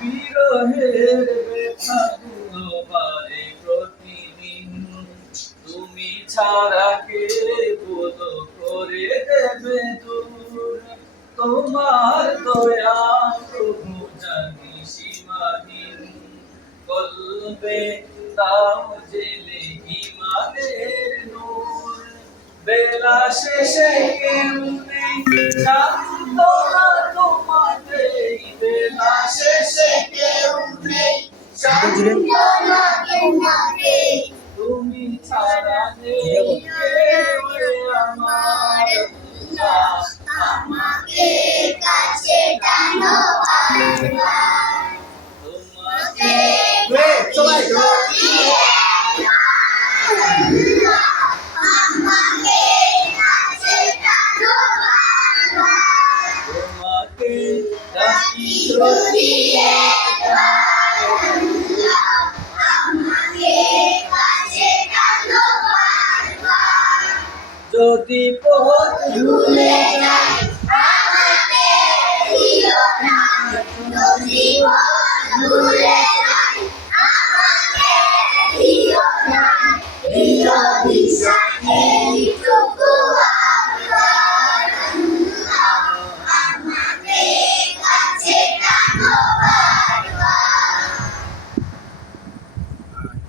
বিরহের ব্যথাগুলো বারে প্রতিদিন, তুমি ছাড়া কে বলো করে দেবে দূর। তোমার দয়া প্রভু জানি সীমাহীন, কলবে দাও জেলে ইমানের নূর। বেলা শেষে কেউ নেই সান্ত্বনা তোমাকে, বেলা শেষে কেউ নেই সান্ত্বনা তোমাকে, তুমি ছাড়া নেই কেউ আমার আল্লাহ। আমাকে কাছে টানো বারবার, তোমাকে সবাই আমাকে কাছে টানো বারবার, তোমাকে ডাকি যদি একবার আমাকে কাছে টানো বারবার, যদি পথ ভুলে ভুলে যাই